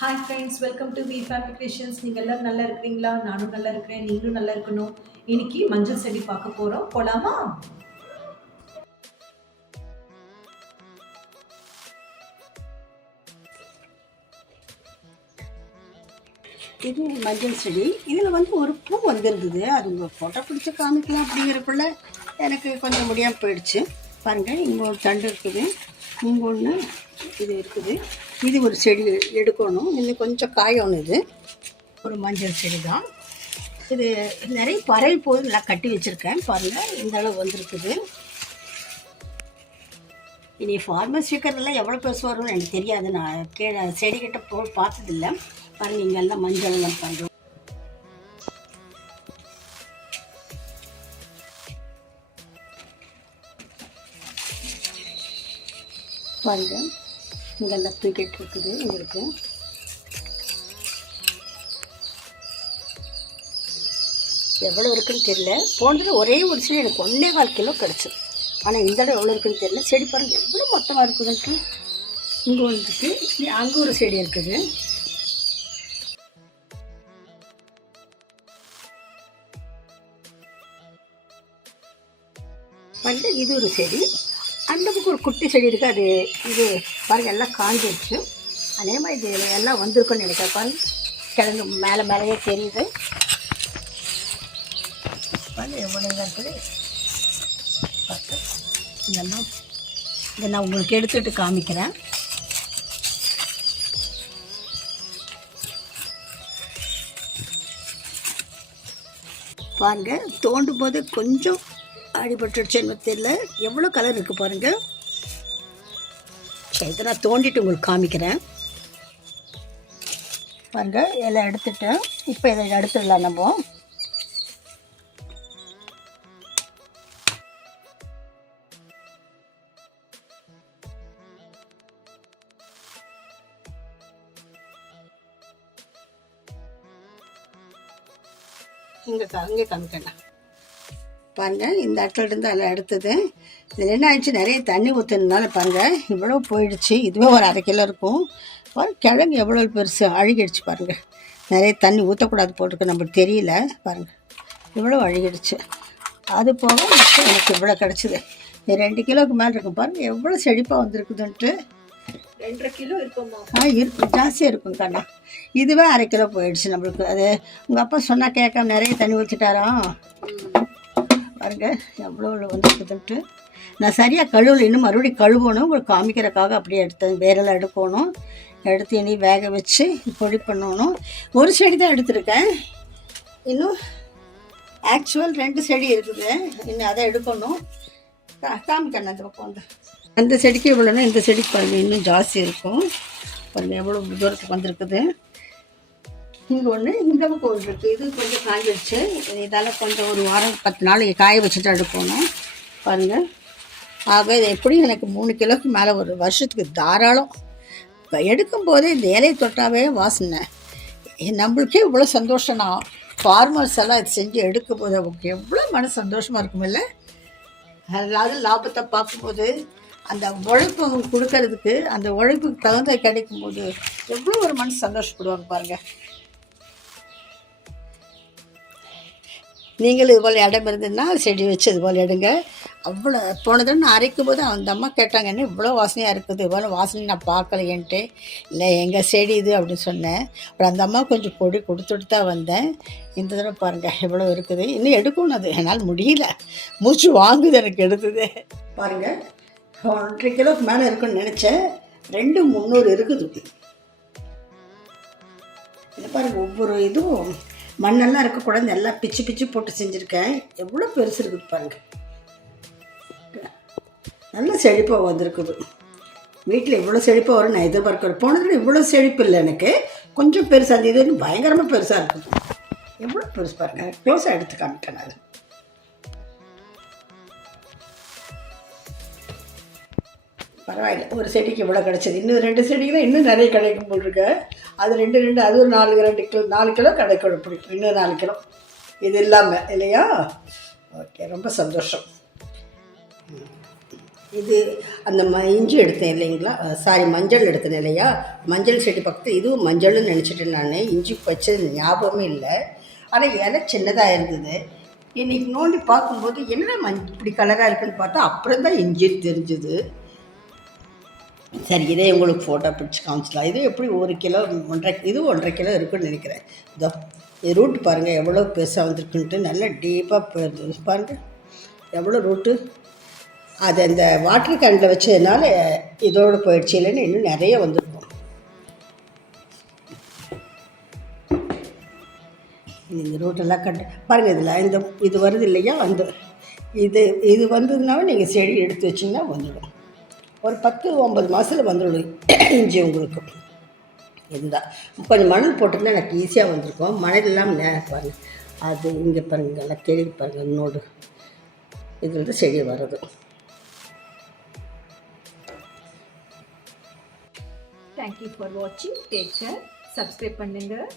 Hi friends, welcome to V family creations. நீங்கள் எல்லோரும் நல்லா இருக்கிறீங்களா? நானும் நல்லா இருக்கிறேன். நீங்களும் நல்லா இருக்கணும். இன்னைக்கு மஞ்சள் செடி பார்க்க போகிறோம். போகலாமா? இது மஞ்சள் செடி. இதில் ஒரு பூ வந்திருந்தது. அது உங்கள் ஃபோட்டோ பிடிச்சி காமிக்கலாம் அப்படிங்கிறக்குள்ள எனக்கு கொஞ்சம் முடியாமல் போயிடுச்சு. பாருங்கள், இங்கே ஒரு தண்டு இருக்குது, இங்கே ஒன்று இது இருக்குது. இது ஒரு செடி எடுக்கணும், இன்னும் கொஞ்சம் காயணும். இது ஒரு மஞ்சள் செடி தான். இது நிறைய பறவை போது நல்லா கட்டி வச்சுருக்கேன். பாருங்கள், இந்த அளவு வந்திருக்குது. இனி ஃபார்மர்ஸ் விற்கிறதுலாம் எவ்வளோ பெருசு வரும்னு எனக்கு தெரியாது. நான் செடிக்கிட்ட பார்த்ததில்லை. பாருங்கள், இங்கெல்லாம் மஞ்சள் எல்லாம் பண்ணுறோம். பாருங்கள், இங்கெல்லாம் தூக்கிட்டு இருக்குது. உங்களுக்கு எவ்வளோ இருக்குன்னு தெரியல. போனதில் ஒரே ஒரு செடி எனக்கு 1.25 கிலோ கிடச்சி. ஆனால் இந்த இடம் எவ்வளோ இருக்குன்னு தெரியல. செடி பாருங்கள் எவ்வளோ மொத்தமாக இருக்குதுன்ட்டு. இங்கே ஒன்று இருக்குது, அங்கே ஒரு செடி இருக்குது. வந்து இது ஒரு செடி. அந்த பக்கம் ஒரு குட்டி செடி இருக்குது. அது இது பாருங்கள், எல்லாம் காஞ்சிடுச்சு. அதே மாதிரி இது எல்லாம் வந்திருக்குன்னு நினைக்கிறேன். பாருங்கள், கிழங்கு மேலே மேலேயே தெரியுது. பாருங்கள் எவ்வளோ இதாக இருக்குது. பார்த்து இதெல்லாம் இதை நான் உங்களுக்கு எடுத்துகிட்டு காமிக்கிறேன். பாருங்கள், தோண்டும் போது கொஞ்சம் அடிபட்டுடுச்சுன்னு தெரியல. எவ்வளோ கலர் இருக்குது பாருங்கள். சரி, இதை நான் தோண்டிட்டு உங்களுக்கு காமிக்கிறேன். பாருங்கள், எல்லாம் எடுத்துட்டேன். இப்போ இதை எடுத்துடலாம் நம்ம. இங்கே காமிக்கணும். பாருங்கள், இந்த இடத்துல இருந்து அதில் எடுத்தது. இதில் என்ன ஆயிடுச்சு, நிறைய தண்ணி ஊற்றுனால பாருங்கள் இவ்வளோ போயிடுச்சு. இதுவே ஒரு 1/2 கிலோ இருக்கும். கிழங்கு எவ்வளோ பெருசு அழுகிடுச்சு பாருங்கள். நிறைய தண்ணி ஊற்றக்கூடாது போட்டிருக்கு, நம்மளுக்கு தெரியல. பாருங்கள் இவ்வளோ அழுகிடுச்சு. அது போக எனக்கு இவ்வளோ கிடச்சிது. 2 கிலோவுக்கு மேலே இருக்கும். பாருங்கள் எவ்வளோ செழிப்பாக வந்துருக்குதுன்ட்டு. 2.5 கிலோ இருக்குமா? இருக்கும், ஜாஸ்தியாக இருக்கும் கண்ணா. இதுவே 1/2 கிலோ போயிடுச்சு நம்மளுக்கு. அது உங்கள் அப்பா சொன்னால் கேட்காம நிறைய தண்ணி ஊற்றிட்டாராம். பாருங்க எவ்வளோ வந்துருக்குதுன்ட்டு. நான் சரியாக கழுவல, இன்னும் மறுபடியும் கழுவணும். உங்களுக்கு காமிக்கிறக்காக அப்படியே எடுத்தேன். வேரெல்லாம் எடுக்கணும். எடுத்து இனி வேக வச்சு பொடி பண்ணணும். ஒரு செடி தான் எடுத்துருக்கேன். இன்னும் ஆக்சுவல் 2 செடி இருக்குது. இன்னும் அதை எடுக்கணும். காமிக்கணும் அந்த பக்கம் வந்து. அந்த செடிக்கு இவ்வளோன்னா இந்த செடிக்கு பாருங்கள் இன்னும் ஜாஸ்தி இருக்கும். பாருங்கள் எவ்வளோ தூரத்துக்கு வந்திருக்குது. இங்கே ஒன்று, இந்த பக்கம் ஒன்று இருக்குது. இது கொஞ்சம் காஞ்சிடுச்சு. இதால் கொஞ்சம் ஒரு வாரம் 10 நாள் காய வச்சுட்டு எடுக்கணும். பாருங்கள், ஆக இது எப்படியும் எனக்கு 3 கிலோக்கு மேலே ஒரு வருஷத்துக்கு தாராளம். இப்போ எடுக்கும்போதே இந்த இலையை தொட்டாவே வாசனை. நம்மளுக்கே இவ்வளோ சந்தோஷம். நான் ஃபார்மர்ஸ் எல்லாம் இது செஞ்சு எடுக்கும்போது அவங்களுக்கு எவ்வளோ மன சந்தோஷமாக இருக்குமில்ல. அதாவது லாபத்தை பார்க்கும்போது அந்த உழைப்பு அவங்க கொடுக்கறதுக்கு, அந்த உழைப்புக்கு தகுந்த கிடைக்கும்போது எவ்வளோ ஒரு மனசு சந்தோஷப்படுவாங்க பாருங்கள். நீங்களும் இது போல் இடம் இருந்ததுன்னா செடி வச்சு இது போல் எடுங்க. அவ்வளோ போனதுன்னு அரைக்கும் போது அந்த அம்மா கேட்டாங்க, என்ன இவ்வளோ வாசனையாக இருக்குது, இவ்வளோ வாசனை நான் பார்க்கலையேன்ட்டு. இல்லை எங்கள் செடி இது அப்படின்னு சொன்னேன். அப்புறம் அந்த அம்மா கொஞ்சம் பொடி கொடுத்துட்டு தான் வந்தேன். இந்த தடவை பாருங்கள் எவ்வளோ இருக்குது. இன்னும் எடுக்கணும். அது என்னால் முடியல, மூச்சு வாங்குது எனக்கு எடுத்தது. பாருங்கள் 1.5 கிலோக்கு மேலே இருக்குன்னு நினச்சேன். 2.300 இருக்குது. இதை பாருங்கள், ஒவ்வொரு இதுவும் மண்ணெல்லாம் இருக்கக்கூடாது, எல்லாம் பிச்சு பிச்சு போட்டு செஞ்சுருக்கேன். எவ்வளோ பெருசு இருக்குது பாருங்கள். நல்ல செழிப்பாக வந்திருக்குது. வீட்டில் இவ்வளோ செழிப்பாக வரும் நான் எதிர்பார்க்குறேன். போனதுல இவ்வளோ செழிப்பு இல்லை எனக்கு, கொஞ்சம் பெருசு. அந்த இது பயங்கரமாக பெருசாக இருக்குது. எவ்வளோ பெருசு பாருங்கள். க்ளோஸாக எடுத்து காமிட்டேன். அது பரவாயில்ல, ஒரு செடிக்கு இவ்வளோ கிடச்சிது. இன்னும் 2 செடிக்கு தான் இன்னும் நிறைய கிடைக்கும் போட்டிருக்க. அது 2 அது ஒரு 4 கிலோ கிடைக்கணும். பிடிக்கும் இன்னும் 4 கிலோ இது இல்லாமல் இல்லையா. ஓகே, ரொம்ப சந்தோஷம். இது அந்த இஞ்சி எடுத்தேன் இல்லைங்களா, சாரி மஞ்சள் எடுத்தேன் இல்லையா, மஞ்சள் செடி பக்கத்தில் இதுவும் மஞ்சள்னு நினச்சிட்டேன் நான். இஞ்சி வச்சது ஞாபகமே இல்லை. ஆனால் இலை சின்னதாக இருந்தது. இன்றைக்கி நோண்டி பார்க்கும்போது என்னடா இப்படி கலராக இருக்குதுன்னு பார்த்தா அப்புறம் தான் இஞ்சின்னு தெரிஞ்சுது. சரி, இதே உங்களுக்கு ஃபோட்டோ பிடிச்சி காமிச்சிக்கலாம். இது எப்படி 1 கிலோ 1.5 கிலோ இருக்குன்னு நினைக்கிறேன். இதோ இது ரூட் பாருங்கள் எவ்வளோ பெருசாக வந்துருக்குன்ட்டு, நல்லா டீப்பாக போயிருது பாருங்கள் எவ்வளோ ரூட்டு. அது அந்த வாட்டர் கேனில் வச்சதுனால இதோடு போயிடுச்சு, இல்லைன்னு இன்னும் நிறைய வந்துருக்கும். இந்த ரூட்டெல்லாம் பாருங்கள். இதில் இது வருது இல்லையா, அந்த இது வந்ததுனால நீங்கள் செடி எடுத்து வச்சிங்கன்னா வந்துடும். ஒரு 10-9 மாதத்தில் வந்துடும் இஞ்சி உங்களுக்கு. இதுதான் கொஞ்சம் மணல் போட்டிருந்தா எனக்கு ஈஸியாக வந்திருக்கும். மணல் இல்லாமல் நேரம் பாருங்கள். அது இங்கே பாருங்கள், நல்லா தெரியுது பாருங்கள் இன்னோடு. இது வந்து செடி வருது. தேங்க்யூ ஃபார் வாட்சிங். Take care. சப்ஸ்கிரைப் பண்ணுங்கள்.